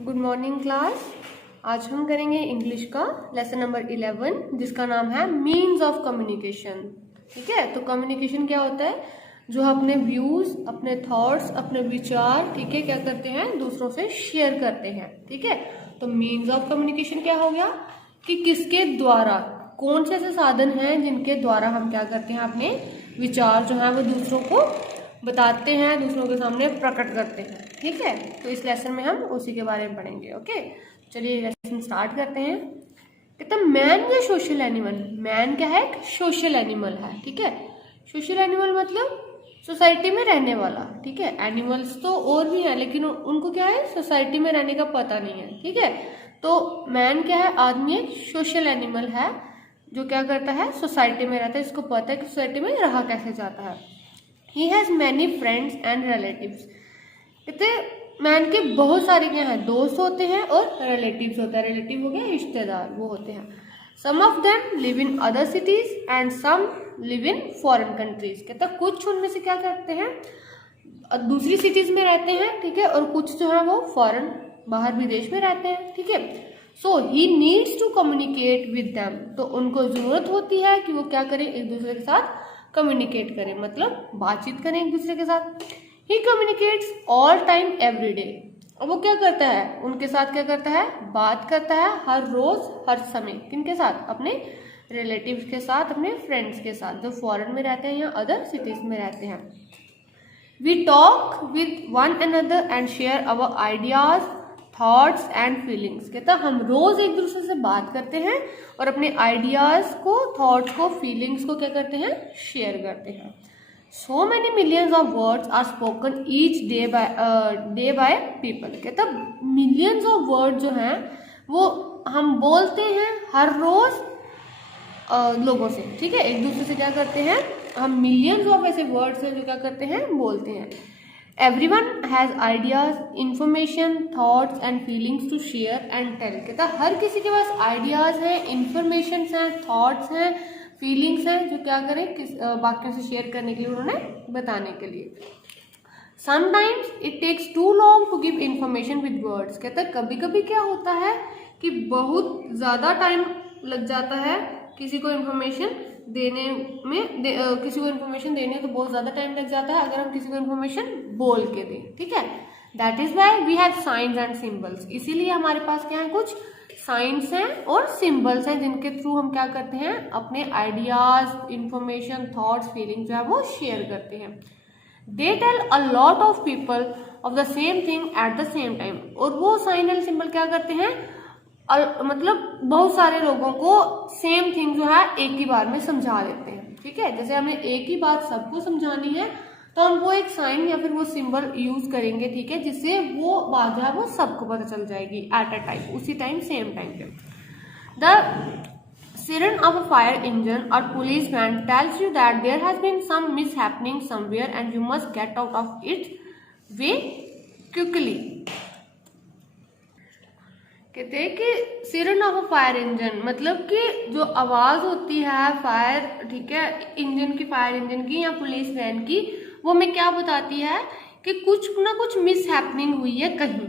Good morning class. आज हम करेंगे इंग्लिश का लेसन नंबर 11 जिसका नाम है मीन्स ऑफ कम्युनिकेशन। ठीक है, तो कम्युनिकेशन क्या होता है? जो अपने व्यूज, अपने थॉट्स, अपने विचार, ठीक है, क्या करते हैं, दूसरों से शेयर करते हैं। ठीक है, तो मीन्स ऑफ कम्युनिकेशन क्या हो गया कि किसके द्वारा, कौन से ऐसे साधन हैं जिनके द्वारा हम क्या करते हैं, अपने विचार जो है वो दूसरों को बताते हैं, दूसरों के सामने प्रकट करते हैं। ठीक है, तो इस लेसन में हम उसी के बारे में पढ़ेंगे। ओके, चलिए लेसन स्टार्ट करते हैं। कहते हैं मैन या सोशल एनिमल। मैन क्या है? एक सोशल एनिमल है। ठीक है, सोशल एनिमल मतलब सोसाइटी में रहने वाला। ठीक है, एनिमल्स तो और भी है लेकिन उनको क्या है, सोसाइटी में रहने का पता नहीं है। ठीक है, तो मैन क्या है? आदमी एक सोशल एनिमल है जो क्या करता है, सोसाइटी में रहता है, इसको पता है कि सोसाइटी में रहा कैसे जाता है। He has many friends and relatives। कहते मैन के बहुत सारे क्या हैं, दोस्त होते हैं और रिलेटिव्स होते हैं। रिलेटिव हो गया रिश्तेदार, वो होते हैं। Some of them live in other cities and some live in foreign countries. कहता कुछ उनमें से क्या करते हैं, दूसरी सिटीज में रहते हैं। ठीक है, और कुछ जो है वो फॉरेन, बाहर विदेश में रहते हैं। ठीक है, so he needs to communicate with them. तो उनको जरूरत होती है कि वो क्या करें, एक दूसरे के साथ कम्युनिकेट करें, मतलब बातचीत करें एक दूसरे के साथ। He communicates all time every day. और वो क्या करता है, उनके साथ क्या करता है, बात करता है हर रोज हर समय। किनके साथ? अपने रिलेटिव्स के साथ, अपने फ्रेंड्स के साथ जो फॉरेन में रहते हैं या अदर सिटीज में रहते हैं। We talk with one another and share our ideas, thoughts and feelings. कहता हम रोज एक दूसरे से बात करते हैं और अपने आइडियाज को, थॉट्स को, फीलिंग्स को क्या करते हैं, शेयर करते हैं। So many millions of words are spoken each day by people. कहता मिलियंस ऑफ वर्ड जो हैं वो हम बोलते हैं हर रोज लोगों से। ठीक है, एक दूसरे से क्या करते हैं, हम मिलियंस ऑफ ऐसे वर्ड्स हैं जो क्या करते हैं, बोलते हैं। Everyone has ideas, information, thoughts and feelings to share and tell। कहता हर किसी के पास आइडियाज हैं, इंफॉर्मेशन हैं, थॉट्स हैं, फीलिंग्स हैं जो क्या करें, बाकियों से शेयर करने के लिए, उन्होंने बताने के लिए। Sometimes it takes too long to give information with words। कहता कभी कभी क्या होता है कि बहुत ज़्यादा टाइम लग जाता है किसी को इन्फॉर्मेशन देने में, किसी को इन्फॉर्मेशन देने तो बहुत ज़्यादा टाइम लग जाता है अगर हम किसी को इन्फॉर्मेशन बोल के दें। ठीक है, that is why we have science and symbols. इसीलिए हमारे पास क्या है, कुछ साइंस हैं और सिंबल्स हैं जिनके थ्रू हम क्या करते हैं, अपने आइडियाज, इंफॉर्मेशन, थॉट्स, फीलिंग्स जो है वो शेयर करते हैं। They tell a lot of people of the same thing at the same time. और वो साइन एंड सिंबल क्या करते हैं, मतलब बहुत सारे लोगों को सेम थिंग जो है एक ही बार में समझा देते हैं। ठीक है, जैसे हमें एक ही बात सबको समझानी है तो हम वो एक साइन या फिर वो सिंबल यूज करेंगे। ठीक है, जिससे वो बात जो है वो सबको पता चल जाएगी एट अ टाइम, उसी टाइम, सेम टाइम पे। The siren of a fire engine or policeman tells you that there has been some mishappening somewhere and you must get out of its way quickly। कहते हैं कि Siran of a fire engine मतलब कि जो आवाज होती है फायर, ठीक है, इंजन की, फायर इंजन की या पुलिस वैन की, वो हमें क्या बताती है कि कुछ ना कुछ मिस हैपनिंग हुई है कहीं।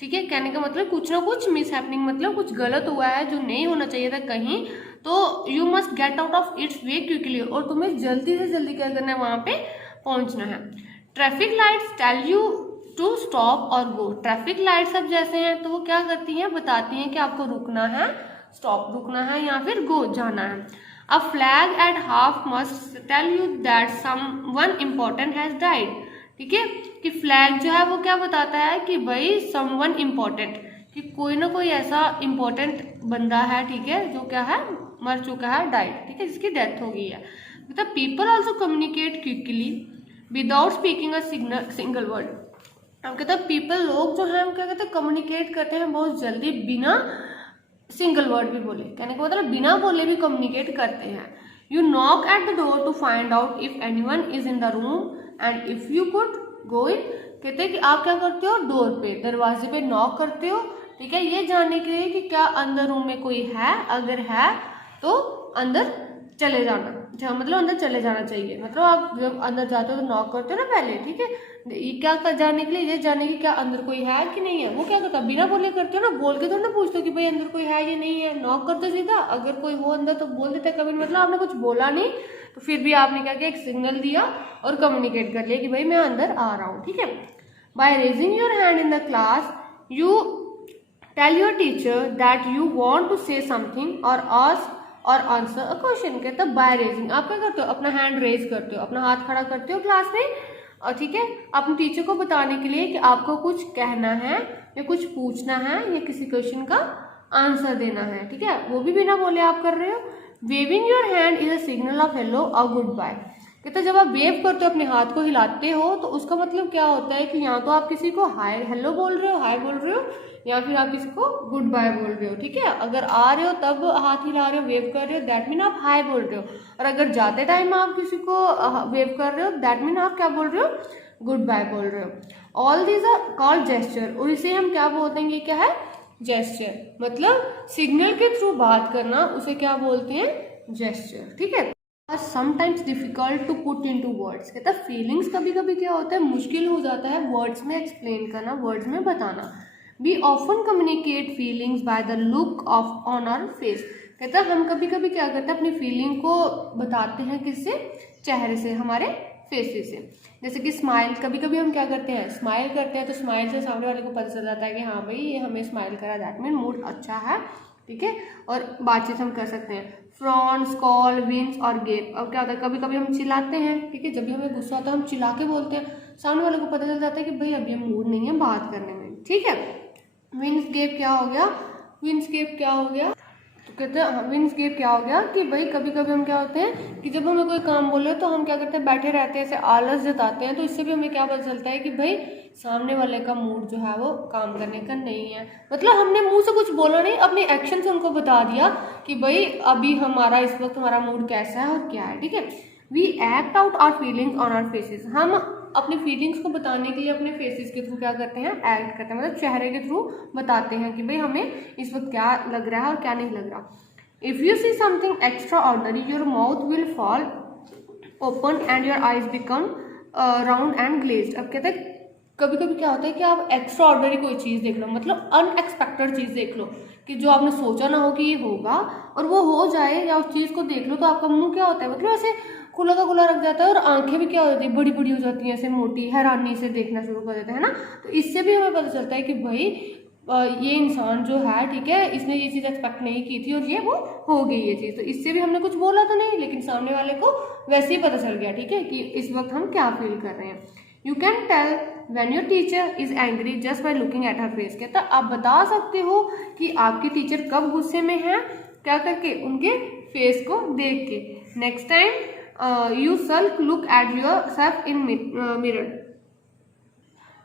ठीक है, कहने का मतलब कुछ ना कुछ मिस हैपनिंग मतलब कुछ गलत हुआ है जो नहीं होना चाहिए था कहीं, तो you must get out of its way quickly. और तुम्हें जल्दी से जल्दी क्या करना है, वहां पे पहुंचना है। Traffic lights tell you to stop और गो। ट्रैफिक लाइट सब जैसे हैं तो वो क्या करती हैं, बताती हैं कि आपको रुकना है, स्टॉप रुकना है, या फिर गो जाना है। A flag at half must tell you that someone important has died. ठीक है, कि फ्लैग जो है वो क्या बताता है कि भाई समवन इम्पोर्टेंट, कि कोई ना कोई ऐसा इम्पोर्टेंट बंदा है, ठीक है, जो क्या है, मर चुका है, डाइड, ठीक है, जिसकी डेथ हो गई है। मतलब people also communicate quickly without speaking a single word. हम कहते हैं पीपल, लोग जो है हम क्या कहते हैं, कम्युनिकेट करते हैं बहुत जल्दी बिना सिंगल वर्ड भी बोले। कहने का मतलब बिना बोले भी कम्युनिकेट करते हैं। You knock at the door to find out if anyone is in the room and if you could go in. कहते हैं कि आप क्या करते हो, डोर पे, दरवाजे पे नॉक करते हो, ठीक है, ये जानने के लिए कि क्या अंदर रूम में कोई है, अगर है तो अंदर चले जाना, मतलब अंदर चले जाना चाहिए। मतलब आप जब अंदर जाते हो तो नॉक करते हो ना पहले, ठीक है, ये क्या जानने के लिए, ये जानने की क्या अंदर कोई है कि नहीं है। वो क्या करता है, बिना बोले करते हो ना, बोल के तो ना पूछते हो कि भाई अंदर कोई है या नहीं है, नॉक कर दो सीधा, अगर कोई हो अंदर तो बोल देते कभी, मतलब आपने कुछ बोला नहीं तो फिर भी आपने क्या किया, एक सिग्नल दिया और कम्युनिकेट कर लिया कि भाई मैं अंदर आ रहा हूँ, ठीक है। By raising your hand in the class you tell your teacher that you want to say something और आस्क और आंसर अ क्वेश्चन। कहता है बाय रेजिंग, आप क्या करते हो, अपना हैंड रेज करते हो, अपना हाथ खड़ा करते हो क्लास में, और ठीक है, अपने टीचर को बताने के लिए कि आपको कुछ कहना है या कुछ पूछना है या किसी क्वेश्चन का आंसर देना है, ठीक है, वो भी बिना बोले आप कर रहे हो। Waving your hand is a signal of hello और गुड बाय। कहते जब आप वेव करते हो, अपने हाथ को हिलाते हो, तो उसका मतलब क्या होता है कि यहाँ तो आप किसी को हाय हेलो बोल रहे हो, हाय बोल रहे हो, या फिर आप किसी को गुड बाय बोल रहे हो, ठीक है। अगर आ रहे हो तब हाथ हिला रहे हो, वेव कर रहे हो, दैट मीन आप हाय बोल रहे हो, और अगर जाते टाइम आप किसी को वेव कर रहे हो, दैट मीन आप क्या बोल रहे हो, गुड बाय बोल रहे हो। All these are called gesture, और इसे हम क्या बोलते हैं, ये क्या है, जेस्चर, मतलब सिग्नल के थ्रू बात करना, उसे क्या बोलते हैं, जेस्चर, ठीक है। Sometimes difficult to put into words. कहता है फीलिंग्स कभी कभी क्या होता है, मुश्किल हो जाता है वर्ड्स में एक्सप्लेन करना, वर्ड्स में बताना। We often communicate feelings by the look of on our face. कहता है हम कभी कभी क्या करते हैं, अपनी फीलिंग को बताते हैं किससे, चेहरे से, हमारे फेसेस से। जैसे कि स्माइल, कभी कभी हम क्या करते हैं, स्माइल करते हैं, तो स्माइल से सामने वाले को पता चल जाता है कि हाँ भाई ये हमें स्माइल करा, दैट मीन मूड अच्छा है, ठीक है, और बातचीत हम कर सकते हैं। फ्रॉन, स्कॉल, विंस और गेप। अब क्या होता है, कभी कभी हम चिल्लाते हैं, ठीक है, जब भी हमें गुस्सा आता है हम चिल्ला के बोलते हैं, सामने वाले को पता चल जाता है कि भाई अभी हम मूड नहीं है बात करने में, ठीक है। विंस गेप क्या हो गया, विंस गेप क्या हो गया, तो कहते हैं विंस गेप क्या हो गया कि भाई कभी कभी हम क्या होते हैं कि जब हमें कोई काम बोले तो हम क्या करते हैं, बैठे रहते हैं, ऐसे आलस जताते हैं, तो इससे भी हमें क्या पता चलता है कि भाई सामने वाले का मूड जो है वो काम करने का नहीं है। मतलब हमने मुंह से कुछ बोला नहीं, अपने एक्शन से उनको बता दिया कि भाई अभी हमारा इस वक्त हमारा मूड कैसा है और क्या है, ठीक है। We act out our feelings on our faces. हम अपनी फीलिंग्स को बताने के लिए अपने फेसेस के थ्रू क्या करते हैं, एक्ट करते हैं, मतलब चेहरे के थ्रू बताते हैं कि भाई हमें इस वक्त क्या लग रहा है और क्या नहीं लग रहा। If you see something extra ordinary your mouth will fall open and your eyes become round and glazed. अब कहते हैं कभी कभी क्या होता है कि आप एक्स्ट्रा ऑर्डिनरी कोई चीज़ देख लो, मतलब अनएक्सपेक्टेड चीज़ देख लो कि जो आपने सोचा ना हो कि ये होगा और वो हो जाए, या उस चीज़ को देख लो तो आपका मुंह क्या होता है, मतलब ऐसे खुला का खुला रख जाता है, और आंखें भी क्या हो जाती है, बड़ी बड़ी हो जाती हैं, ऐसे मोटी, हैरानी से देखना शुरू कर देते हैं ना। तो इससे भी हमें पता चलता है कि भाई ये इंसान जो है, ठीक है, इसने ये चीज़ एक्सपेक्ट नहीं की थी और ये वो हो गई ये चीज़। तो इससे भी हमने कुछ बोला तो नहीं, लेकिन सामने वाले को वैसे ही पता चल गया, ठीक है, कि इस वक्त हम क्या फील कर रहे हैं। You can tell when your teacher is angry just by looking at her face. कहता आप बता सकते हो कि आपकी टीचर कब गुस्से में है, क्या करके, उनके फेस को देख के। Next time you sulk look at your self in mirror,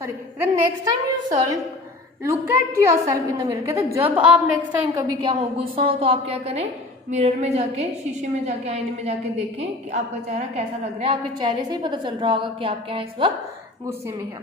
sorry, next time you sulk look at your self in the mirror. कहते जब आप नेक्स्ट टाइम कभी क्या हो, गुस्सा हो, तो आप क्या करें, मिरर में जाके, शीशे में जाके, आईने में जाके देखें कि आपका चेहरा कैसा लग रहा है। आपके चेहरे से ही पता चल रहा होगा कि आप क्या है इस वक्त गुस्से में है।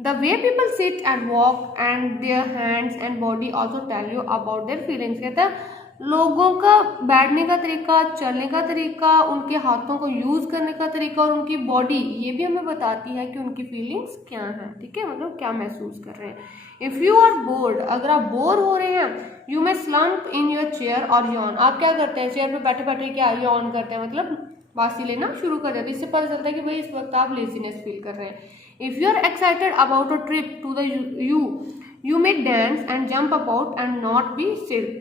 The way people sit and walk and their hands and body also tell you about their feelings. कहता है लोगों का बैठने का तरीका, चलने का तरीका, उनके हाथों को यूज करने का तरीका और उनकी बॉडी, ये भी हमें बताती है कि उनकी फीलिंग्स क्या हैं, ठीक है, मतलब क्या महसूस कर रहे हैं। इफ यू आर बोर्ड, अगर आप बोर हो रहे हैं, you may slump in your chair और यॉन। आप क्या करते हैं, चेयर पे बैठे बैठे क्या यॉन करते हैं, मतलब बासी लेना शुरू कर देते हैं। इससे पता चलता है कि भाई इस वक्त आप लेजीनेस फील कर रहे हैं। If you are excited about a trip to the you may dance and jump about and not be still.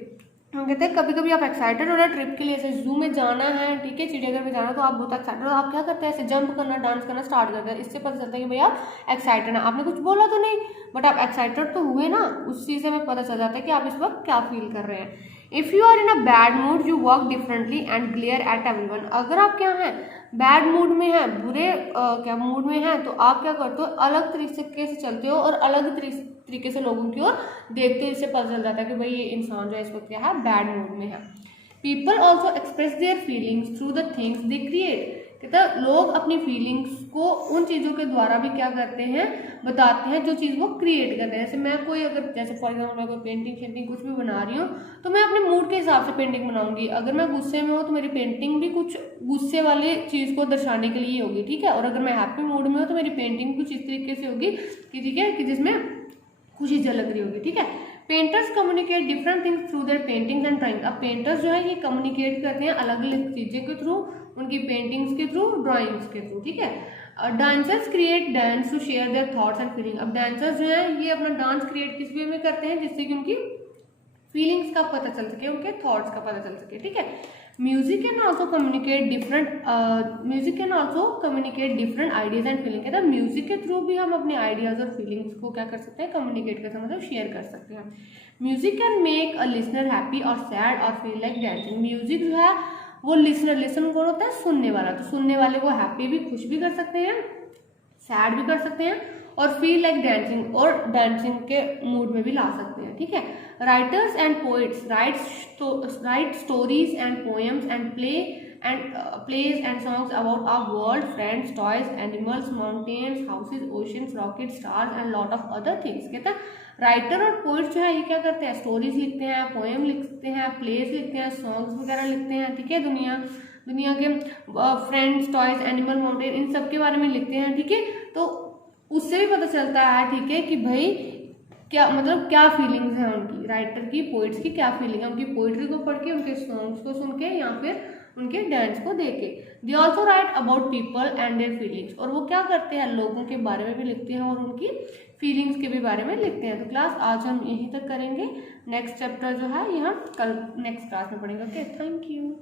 हम कहते हैं कभी कभी आप एक्साइटेड हो रहे हैं ट्रिप के लिए, ऐसे जू में जाना है, ठीक है, चिड़ियाघर में जाना है, तो आप बहुत एक्साइटेड हो, आप क्या करते हैं, ऐसे जंप करना, डांस करना स्टार्ट करते हैं। इससे पता चलता है कि भाई आप एक्साइटेड हैं। आपने कुछ बोला तो नहीं, बट आप एक्साइटेड तो हुए ना, उस चीज़ से हमें पता चल जाता है कि आप इस वक्त क्या फील कर रहे हैं। If you are in a bad mood you work differently and glare at everyone. अगर आप क्या हैं, बैड मूड में हैं, बुरे क्या मूड में हैं, तो आप क्या करते हो, अलग तरीके से चलते हो और अलग तरीके से लोगों की ओर देखते हो। इससे पता चल जाता है कि भाई ये इंसान जो है इस वक्त क्या है, बैड मूड में है। People also express their feelings through the things they create. कहता है लोग अपनी फीलिंग्स को उन चीज़ों के द्वारा भी क्या करते हैं, बताते हैं जो चीज़ वो क्रिएट करते हैं। जैसे मैं कोई अगर जैसे फॉर एग्जाम्पल मैं कोई पेंटिंग शेंटिंग कुछ भी बना रही हूँ तो मैं अपने मूड के हिसाब से पेंटिंग बनाऊंगी। अगर मैं गुस्से में हूँ तो मेरी पेंटिंग भी कुछ गुस्से वाली चीज़ को दर्शाने के लिए होगी, ठीक है। और अगर मैं हैप्पी मूड में हूँ तो मेरी पेंटिंग कुछ इस तरीके से होगी कि ठीक है कि जिसमें खुशी झलक रही होगी, ठीक है। Painters communicate different things through their paintings and drawing. अब पेंटर्स जो है ये कम्युनिकेट करते हैं अलग अलग चीज़ें के थ्रू, उनकी पेंटिंग्स के थ्रू, ड्राइंग्स के थ्रू, ठीक है। Dancers create dance to share their thoughts and feeling. अब डांसर्स जो है ये अपना डांस क्रिएट किस वे में करते हैं, जिससे कि उनकी फीलिंग्स का पता चल सके, उनके थॉट्स का पता चल सके, ठीक है। Music can also communicate different ideas and feeling. कहता है म्यूजिक के थ्रू भी हम अपने आइडियाज और फीलिंग्स को क्या कर सकते हैं, कम्युनिकेट कर सकते हैं, मतलब शेयर कर सकते हैं। Music can make a listener happy और सैड और फील लाइक डांसिंग। म्यूजिक जो है वो लिसन कौन होता है, सुनने वाला, तो सुनने वाले को हैप्पी भी, खुश भी कर सकते हैं, सैड भी कर सकते हैं और फील लाइक डांसिंग, और डांसिंग के मूड में भी ला सकते हैं, ठीक है। Writers and poets right stories and poems and plays and songs about our world, friends, toys, animals, mountains, houses, oceans, rockets, stars and lot of other things। कहता है राइटर और पोइट्स जो है ये क्या करते हैं, स्टोरीज लिखते हैं, पोएम लिखते हैं, प्लेस लिखते हैं, सॉन्ग्स वगैरह लिखते हैं, ठीक है। दुनिया के फ्रेंड्स, टॉयज, एनिमल, माउंटेन, इन सब के बारे में लिखते हैं, ठीक है। तो उससे भी पता चलता है, ठीक है, कि भाई क्या मतलब क्या फीलिंग्स हैं उनकी, राइटर की, पोइट्स की क्या फीलिंग है, उनकी पोइट्री को पढ़ के, उनके सॉन्ग्स को सुन के या फिर उनके डांस को देख के। They also right about people and their feelings. और वो क्या करते हैं, लोगों के बारे में भी लिखते हैं और उनकी फीलिंग्स के भी बारे में लिखते हैं। तो क्लास आज हम यहीं तक करेंगे, नेक्स्ट चैप्टर जो है ये हम कल नेक्स्ट क्लास में पढ़ेंगे। Okay, thank you.